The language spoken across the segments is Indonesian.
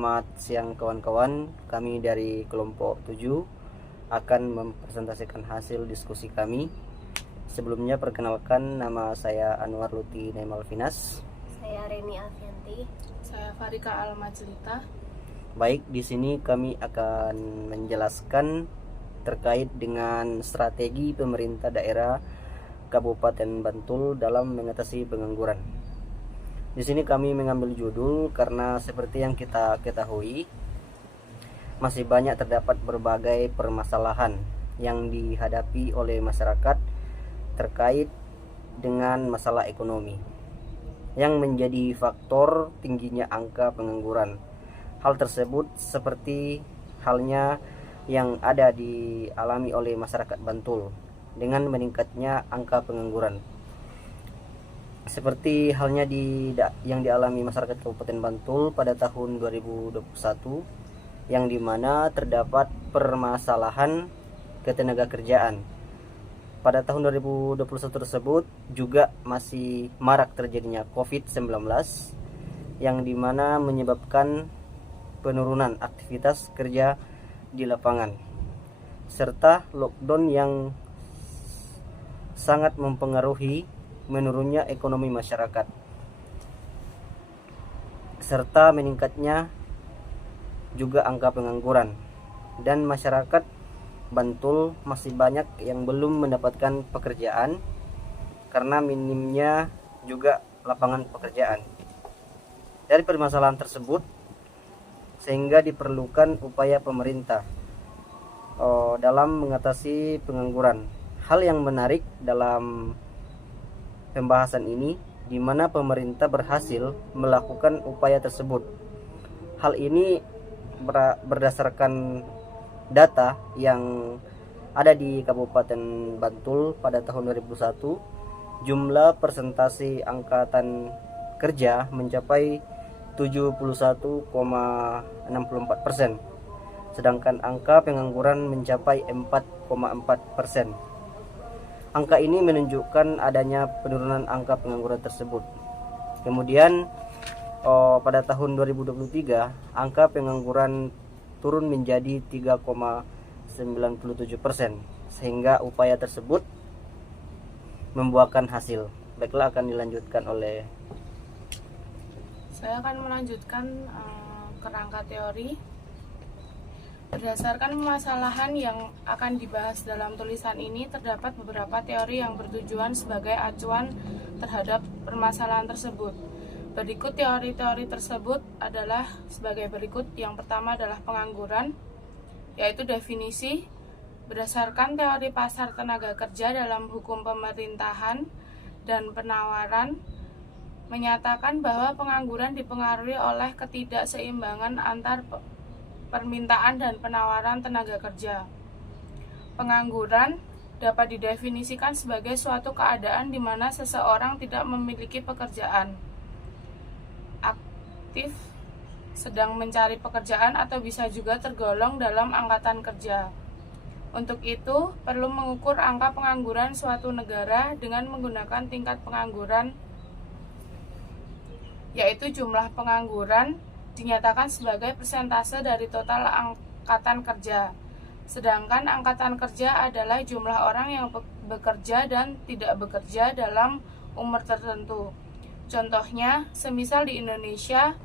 Selamat siang kawan-kawan. Kami dari kelompok 7 akan mempresentasikan hasil diskusi kami. Sebelumnya perkenalkan, nama saya Anwar Luti Naimalvinas. Saya Reni Alfianti. Saya Farika Al-Majlita. Baik, di sini kami akan menjelaskan terkait dengan strategi pemerintah daerah Kabupaten Bantul dalam mengatasi pengangguran. Di sini kami mengambil judul karena seperti yang kita ketahui, masih banyak terdapat berbagai permasalahan yang dihadapi oleh masyarakat terkait dengan masalah ekonomi yang menjadi faktor tingginya angka pengangguran. Hal tersebut seperti halnya yang ada dialami oleh masyarakat Bantul dengan meningkatnya angka pengangguran. Seperti halnya yang dialami masyarakat Kabupaten Bantul pada tahun 2021, yang dimana terdapat permasalahan ketenagakerjaan. Pada tahun 2021 tersebut juga masih marak terjadinya COVID-19, yang dimana menyebabkan penurunan aktivitas kerja di lapangan, serta lockdown yang sangat mempengaruhi menurunnya ekonomi masyarakat, serta meningkatnya juga angka pengangguran. Dan masyarakat Bantul masih banyak yang belum mendapatkan pekerjaan karena minimnya juga lapangan pekerjaan. Dari permasalahan tersebut, sehingga diperlukan upaya pemerintah dalam mengatasi pengangguran. Hal yang menarik dalam pembahasan ini, di mana pemerintah berhasil melakukan upaya tersebut. Hal ini berdasarkan data yang ada di Kabupaten Bantul pada tahun 2001, jumlah persentase angkatan kerja mencapai 71,64%, sedangkan angka pengangguran mencapai 4,4%. Angka ini menunjukkan adanya penurunan angka pengangguran tersebut. Kemudian pada tahun 2023, angka pengangguran turun menjadi 3,97%, sehingga upaya tersebut membuahkan hasil. Baiklah, akan dilanjutkan oleh Saya akan melanjutkan kerangka teori. Berdasarkan permasalahan yang akan dibahas dalam tulisan ini, terdapat beberapa teori yang bertujuan sebagai acuan terhadap permasalahan tersebut. Berikut teori-teori tersebut adalah sebagai berikut. Yang pertama adalah pengangguran, yaitu definisi. Berdasarkan teori pasar tenaga kerja dalam hukum pemerintahan dan penawaran, menyatakan bahwa pengangguran dipengaruhi oleh ketidakseimbangan antar permintaan dan penawaran tenaga kerja. Pengangguran dapat didefinisikan sebagai suatu keadaan di mana seseorang tidak memiliki pekerjaan, aktif, sedang mencari pekerjaan, atau bisa juga tergolong dalam angkatan kerja. Untuk itu, perlu mengukur angka pengangguran suatu negara dengan menggunakan tingkat pengangguran, yaitu jumlah pengangguran dinyatakan sebagai persentase dari total angkatan kerja. Sedangkan angkatan kerja adalah jumlah orang yang bekerja dan tidak bekerja dalam umur tertentu. Contohnya, semisal di Indonesia,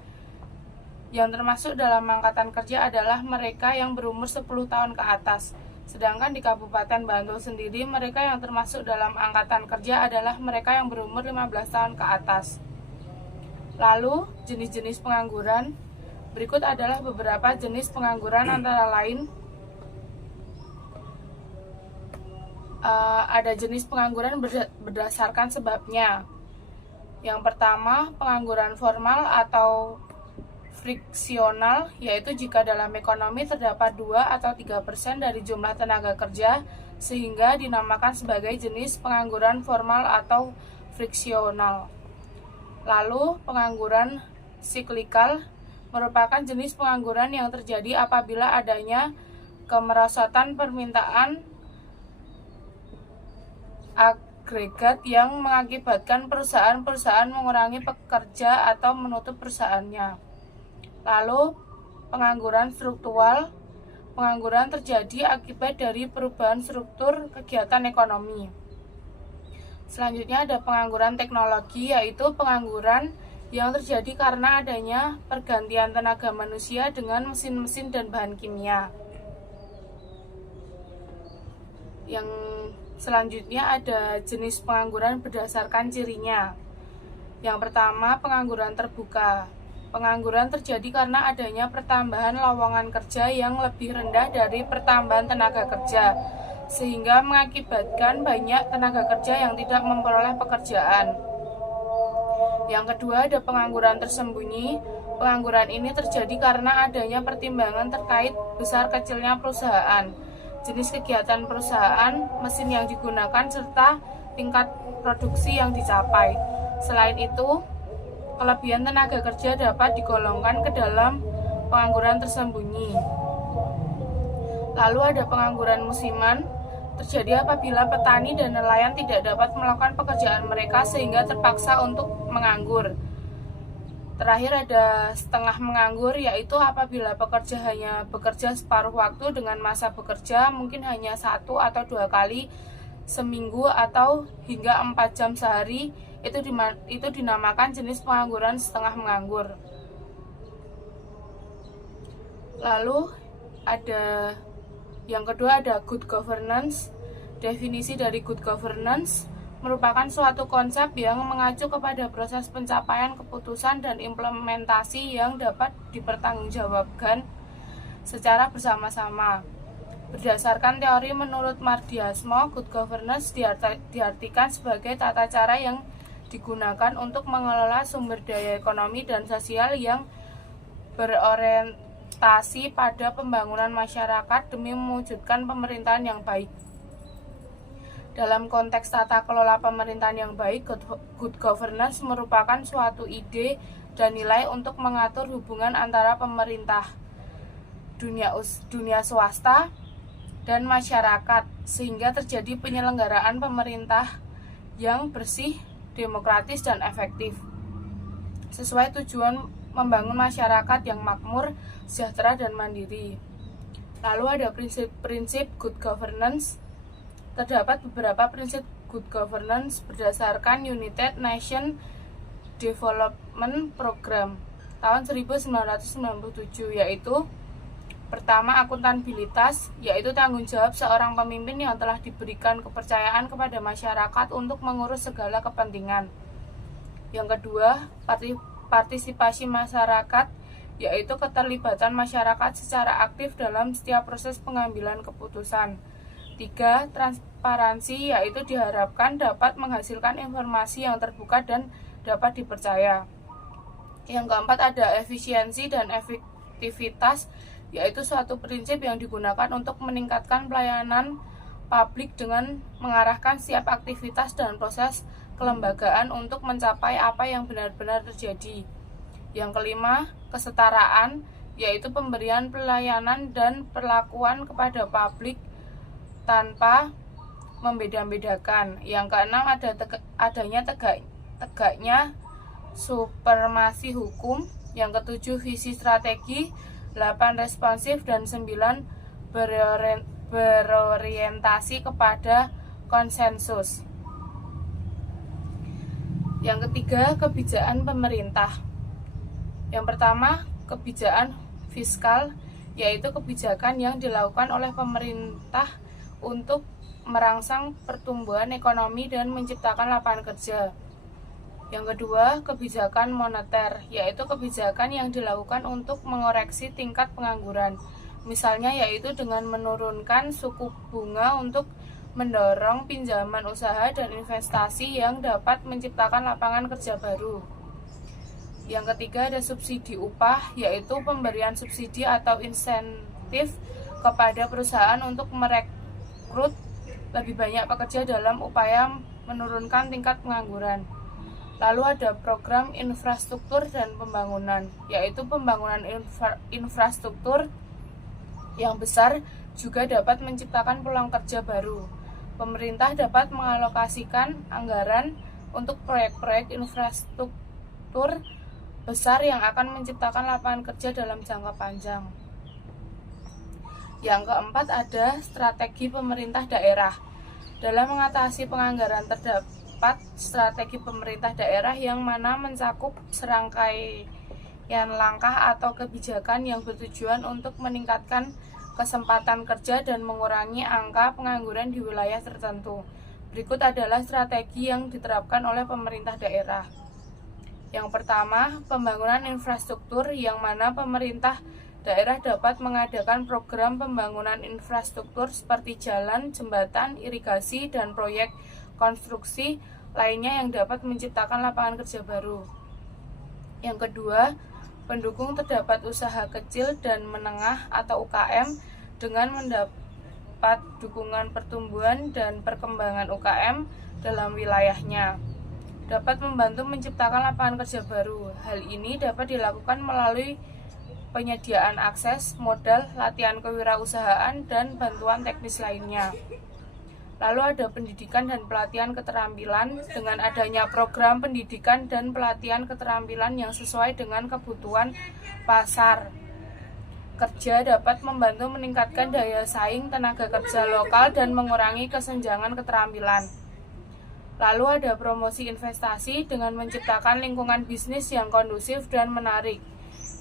yang termasuk dalam angkatan kerja adalah mereka yang berumur 10 tahun ke atas. Sedangkan di Kabupaten Bantul sendiri, mereka yang termasuk dalam angkatan kerja adalah mereka yang berumur 15 tahun ke atas. Lalu, jenis-jenis pengangguran. Berikut adalah beberapa jenis pengangguran, antara lain ada jenis pengangguran berdasarkan sebabnya. Yang pertama, pengangguran formal atau friksional, yaitu jika dalam ekonomi terdapat 2 atau 3% dari jumlah tenaga kerja, sehingga dinamakan sebagai jenis pengangguran formal atau friksional. Lalu, pengangguran siklikal merupakan jenis pengangguran yang terjadi apabila adanya kemerosotan permintaan agregat yang mengakibatkan perusahaan-perusahaan mengurangi pekerja atau menutup perusahaannya. Lalu, pengangguran struktural. Pengangguran terjadi akibat dari perubahan struktur kegiatan ekonomi. Selanjutnya ada pengangguran teknologi, yaitu pengangguran yang terjadi karena adanya pergantian tenaga manusia dengan mesin-mesin dan bahan kimia. Yang selanjutnya ada jenis pengangguran berdasarkan cirinya. Yang pertama, pengangguran terbuka. Pengangguran terjadi karena adanya pertambahan lowongan kerja yang lebih rendah dari pertambahan tenaga kerja, sehingga mengakibatkan banyak tenaga kerja yang tidak memperoleh pekerjaan. Yang kedua, ada pengangguran tersembunyi. Pengangguran ini terjadi karena adanya pertimbangan terkait besar kecilnya perusahaan, jenis kegiatan perusahaan, mesin yang digunakan, serta tingkat produksi yang dicapai. Selain itu, kelebihan tenaga kerja dapat digolongkan ke dalam pengangguran tersembunyi. Lalu ada pengangguran musiman, terjadi apabila petani dan nelayan tidak dapat melakukan pekerjaan mereka sehingga terpaksa untuk menganggur. Terakhir ada setengah menganggur, yaitu apabila pekerja hanya bekerja separuh waktu dengan masa bekerja mungkin hanya 1 atau 2 kali seminggu atau hingga 4 jam sehari. Itu dinamakan jenis pengangguran setengah menganggur. Lalu ada yang kedua, ada good governance. Definisi dari good governance merupakan suatu konsep yang mengacu kepada proses pencapaian keputusan dan implementasi yang dapat dipertanggungjawabkan secara bersama-sama. Berdasarkan teori menurut Mardiasmo, good governance diartikan sebagai tata cara yang digunakan untuk mengelola sumber daya ekonomi dan sosial yang berorientasi pada pembangunan masyarakat demi mewujudkan pemerintahan yang baik. Dalam konteks tata kelola pemerintahan yang baik, good governance merupakan suatu ide dan nilai untuk mengatur hubungan antara pemerintah, dunia swasta, dan masyarakat, sehingga terjadi penyelenggaraan pemerintah yang bersih, demokratis, dan efektif, sesuai tujuan membangun masyarakat yang makmur, sejahtera, dan mandiri. Lalu ada prinsip-prinsip good governance. Terdapat beberapa prinsip good governance berdasarkan United Nations Development Program tahun 1997, yaitu pertama, akuntabilitas, yaitu tanggung jawab seorang pemimpin yang telah diberikan kepercayaan kepada masyarakat untuk mengurus segala kepentingan. Yang kedua, partisipasi masyarakat, yaitu keterlibatan masyarakat secara aktif dalam setiap proses pengambilan keputusan. 3. Transparansi, yaitu diharapkan dapat menghasilkan informasi yang terbuka dan dapat dipercaya. Yang keempat, ada efisiensi dan efektivitas, yaitu suatu prinsip yang digunakan untuk meningkatkan pelayanan publik dengan mengarahkan setiap aktivitas dan proses kelembagaan untuk mencapai apa yang benar-benar terjadi. Yang kelima, kesetaraan, yaitu pemberian pelayanan dan perlakuan kepada publik tanpa membeda-bedakan. Yang keenam, adanya tegaknya supremasi hukum. Yang ketujuh, visi strategi. 8. Responsif, dan 9. Berorientasi kepada konsensus. Yang ketiga, kebijakan pemerintah. Yang pertama, kebijakan fiskal, yaitu kebijakan yang dilakukan oleh pemerintah untuk merangsang pertumbuhan ekonomi dan menciptakan lapangan kerja. Yang kedua, kebijakan moneter, yaitu kebijakan yang dilakukan untuk mengoreksi tingkat pengangguran. Misalnya yaitu dengan menurunkan suku bunga untuk mendorong pinjaman usaha dan investasi yang dapat menciptakan lapangan kerja baru. Yang ketiga, ada subsidi upah, yaitu pemberian subsidi atau insentif kepada perusahaan untuk merekrut lebih banyak pekerja dalam upaya menurunkan tingkat pengangguran. Lalu ada program infrastruktur dan pembangunan, yaitu pembangunan infrastruktur yang besar juga dapat menciptakan peluang kerja baru. Pemerintah dapat mengalokasikan anggaran untuk proyek-proyek infrastruktur besar yang akan menciptakan lapangan kerja dalam jangka panjang. Yang keempat ada strategi pemerintah daerah. Dalam mengatasi penganggaran terdapat strategi pemerintah daerah yang mana mencakup serangkaian langkah atau kebijakan yang bertujuan untuk meningkatkan kesempatan kerja dan mengurangi angka pengangguran di wilayah tertentu. Berikut adalah strategi yang diterapkan oleh pemerintah daerah. Yang pertama, pembangunan infrastruktur yang mana pemerintah daerah dapat mengadakan program pembangunan infrastruktur seperti jalan, jembatan, irigasi, dan proyek konstruksi lainnya yang dapat menciptakan lapangan kerja baru. Yang kedua, pendukung terdapat usaha kecil dan menengah atau UKM dengan mendapat dukungan pertumbuhan dan perkembangan UKM dalam wilayahnya. Dapat membantu menciptakan lapangan kerja baru. Hal ini dapat dilakukan melalui penyediaan akses, modal, latihan kewirausahaan, dan bantuan teknis lainnya. Lalu ada pendidikan dan pelatihan keterampilan dengan adanya program pendidikan dan pelatihan keterampilan yang sesuai dengan kebutuhan pasar kerja dapat membantu meningkatkan daya saing tenaga kerja lokal dan mengurangi kesenjangan keterampilan. Lalu ada promosi investasi dengan menciptakan lingkungan bisnis yang kondusif dan menarik.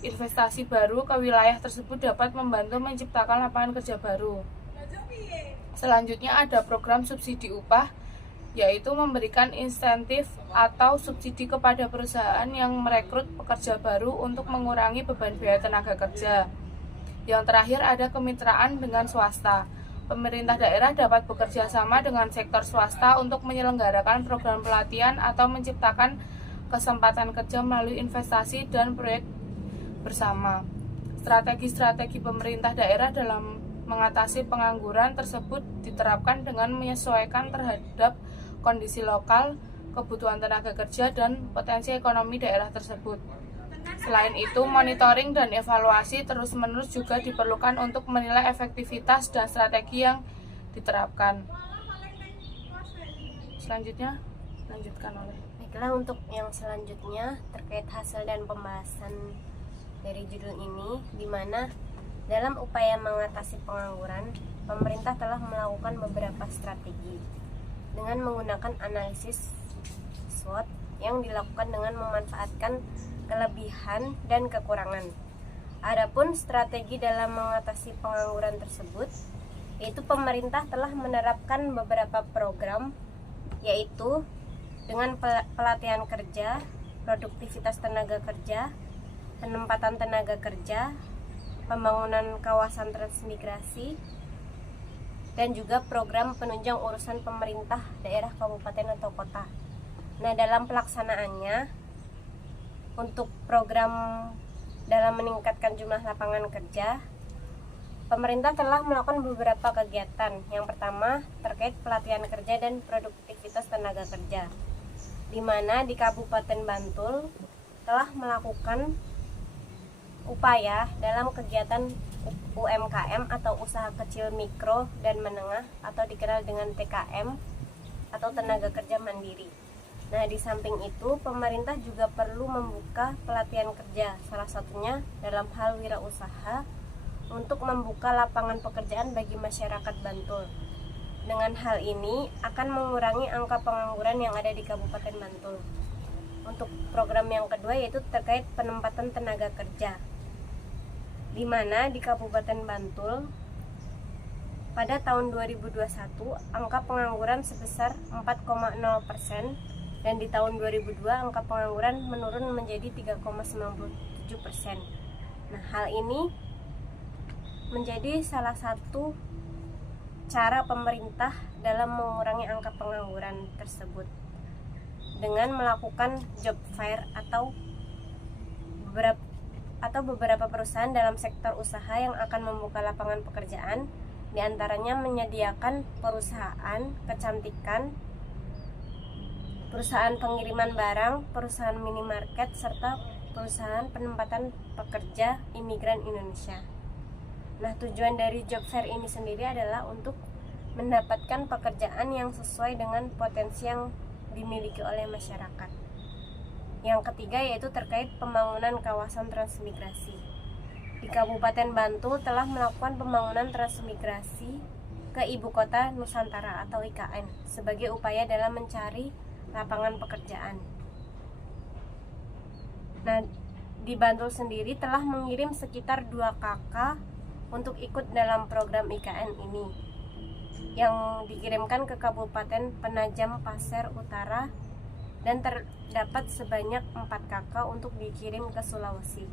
Investasi baru ke wilayah tersebut dapat membantu menciptakan lapangan kerja baru. Selanjutnya ada program subsidi upah, yaitu memberikan insentif atau subsidi kepada perusahaan yang merekrut pekerja baru untuk mengurangi beban biaya tenaga kerja. Yang terakhir ada kemitraan dengan swasta. Pemerintah daerah dapat bekerja sama dengan sektor swasta untuk menyelenggarakan program pelatihan atau menciptakan kesempatan kerja melalui investasi dan proyek bersama. Strategi-strategi pemerintah daerah dalam mengatasi pengangguran tersebut diterapkan dengan menyesuaikan terhadap kondisi lokal, kebutuhan tenaga kerja, dan potensi ekonomi daerah tersebut. Selain itu, monitoring dan evaluasi terus-menerus juga diperlukan untuk menilai efektivitas dan strategi yang diterapkan. Selanjutnya, lanjutkan oleh. Baiklah, untuk yang selanjutnya terkait hasil dan pembahasan dari judul ini, di mana dalam upaya mengatasi pengangguran, pemerintah telah melakukan beberapa strategi dengan menggunakan analisis SWOT yang dilakukan dengan memanfaatkan kelebihan dan kekurangan. Adapun strategi dalam mengatasi pengangguran tersebut, yaitu pemerintah telah menerapkan beberapa program, yaitu dengan pelatihan kerja, produktivitas tenaga kerja, penempatan tenaga kerja, pembangunan kawasan transmigrasi, dan juga program penunjang urusan pemerintah daerah, kabupaten, atau kota. Nah, dalam pelaksanaannya, untuk program dalam meningkatkan jumlah lapangan kerja, pemerintah telah melakukan beberapa kegiatan. Yang pertama terkait pelatihan kerja dan produktivitas tenaga kerja, di mana di Kabupaten Bantul telah melakukan upaya dalam kegiatan UMKM atau usaha kecil mikro dan menengah atau dikenal dengan TKM atau tenaga kerja mandiri. Nah, di samping itu, pemerintah juga perlu membuka pelatihan kerja, salah satunya dalam hal wirausaha, untuk membuka lapangan pekerjaan bagi masyarakat Bantul. Dengan hal ini, akan mengurangi angka pengangguran yang ada di Kabupaten Bantul. Untuk program yang kedua yaitu terkait penempatan tenaga kerja, di mana di Kabupaten Bantul, pada tahun 2021, angka pengangguran sebesar 4,0%, dan di tahun 2002 angka pengangguran menurun menjadi 3,97%. Nah, hal ini menjadi salah satu cara pemerintah dalam mengurangi angka pengangguran tersebut dengan melakukan job fair atau beberapa perusahaan dalam sektor usaha yang akan membuka lapangan pekerjaan, diantaranya menyediakan perusahaan kecantikan, perusahaan pengiriman barang, perusahaan minimarket, serta perusahaan penempatan pekerja imigran Indonesia. Nah, tujuan dari job fair ini sendiri adalah untuk mendapatkan pekerjaan yang sesuai dengan potensi yang dimiliki oleh masyarakat. Yang ketiga yaitu terkait pembangunan kawasan transmigrasi. Di Kabupaten Bantul telah melakukan pembangunan transmigrasi ke Ibu Kota Nusantara atau IKN sebagai upaya dalam mencari lapangan pekerjaan. Nah, di Bantul sendiri telah mengirim sekitar 2 kakak untuk ikut dalam program IKN ini, yang dikirimkan ke Kabupaten Penajam Pasir Utara, dan terdapat sebanyak 4 kakak untuk dikirim ke Sulawesi.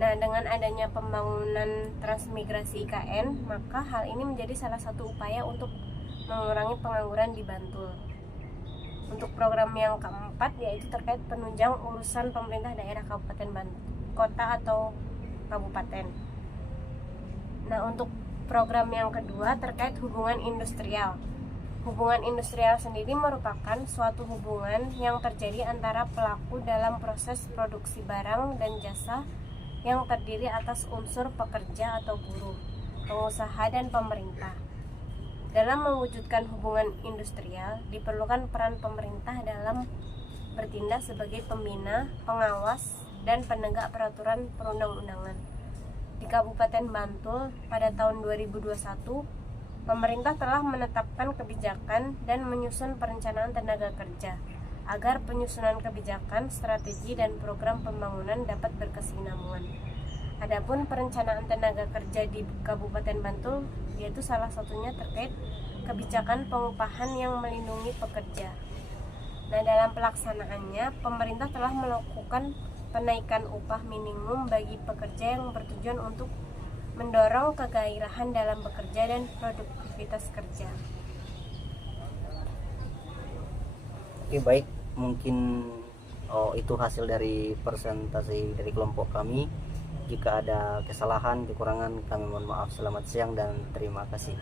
Nah, dengan adanya pembangunan transmigrasi IKN, maka hal ini menjadi salah satu upaya untuk mengurangi pengangguran di Bantul. Untuk program yang keempat yaitu terkait penunjang urusan pemerintah daerah Kabupaten Bantul, kota atau kabupaten. Nah, untuk program yang kedua terkait hubungan industrial. Hubungan industrial sendiri merupakan suatu hubungan yang terjadi antara pelaku dalam proses produksi barang dan jasa yang terdiri atas unsur pekerja atau buruh, pengusaha, dan pemerintah. Dalam mewujudkan hubungan industrial, diperlukan peran pemerintah dalam bertindak sebagai pembina, pengawas, dan penegak peraturan perundang-undangan. Di Kabupaten Bantul pada tahun 2021, pemerintah telah menetapkan kebijakan dan menyusun perencanaan tenaga kerja agar penyusunan kebijakan, strategi, dan program pembangunan dapat berkesinambungan. Adapun perencanaan tenaga kerja di Kabupaten Bantul yaitu salah satunya terkait kebijakan pengupahan yang melindungi pekerja. Nah, dalam pelaksanaannya, pemerintah telah melakukan penaikan upah minimum bagi pekerja yang bertujuan untuk mendorong kegairahan dalam bekerja dan produktivitas kerja. Oke, baik, mungkin itu hasil dari presentasi dari kelompok kami. Jika ada kesalahan, kekurangan, kami mohon maaf. Selamat siang dan terima kasih.